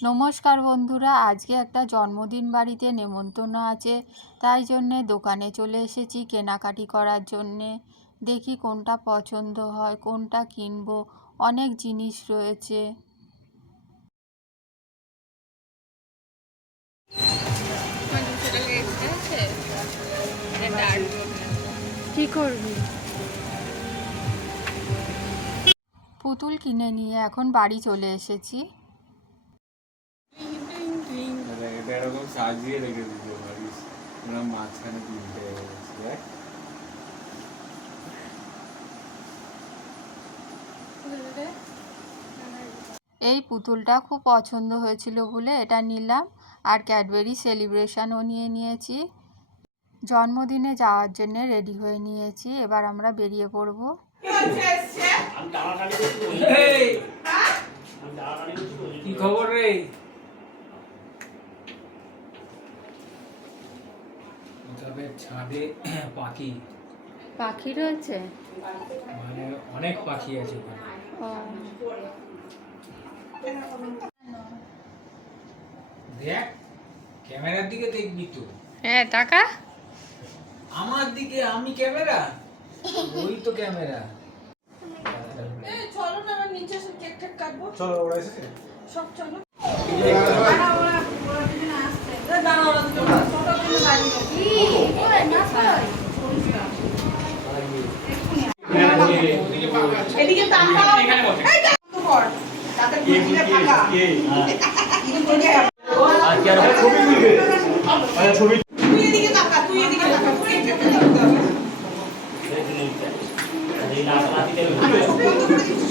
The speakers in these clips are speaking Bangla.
নমস্কার বন্ধুরা আজকে একটা জন্মদিন বাড়িতে নেমন্তন্ন আছে তাই জন্যে দোকানে চলে এসেছি কেনাকাটি করার জন্যে। দেখি কোনটা পছন্দ হয় কোনটা কিনবো অনেক জিনিস রয়েছে। কি করবি? পুতুল কিনে নিয়ে এখন বাড়ি চলে এসেছি। এরকম সাজিয়ে রেখে দিতে পারিস ওরা মাঝখানে তিনটে দেখ। এই পুতুলটা খুব পছন্দ হয়েছিল বলে এটা নিলাম। আর ক্যাডবেরি সেলিব্রেশনও নিয়ে নিয়েছি। জন্মদিনে যাওয়ার জন্য রেডি হয়ে নিয়েছি। এবার আমরা বেরিয়ে পড়ব। এই! কি খবর রে? তবে ছাদে পাখি। পাখি রয়েছে মানে অনেক পাখি আছে ওখানে। দেখ ক্যামেরার দিকে দেখবি তো। হ্যাঁ টাকা? আমার দিকে আমি ক্যামেরা? ওই তো ক্যামেরা। এই চলো না আমার নিচে এসে কেক টেক কাটবো। চলো ওরা এসেছে। সব চলো। ফাঁকা। তুই এদিকে তাকা, তুই এদিকে তাকা, তুই এদিকে তাকা। আরে, ছবি বন্ধ করে দিচ্ছিস।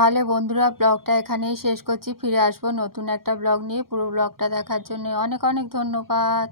তাহলে বন্ধুরা ব্লগটা এখানেই শেষ করছি। ফিরে আসব নতুন একটা ব্লগ নিয়ে। পুরো ব্লগটা দেখার জন্য অনেক অনেক ধন্যবাদ।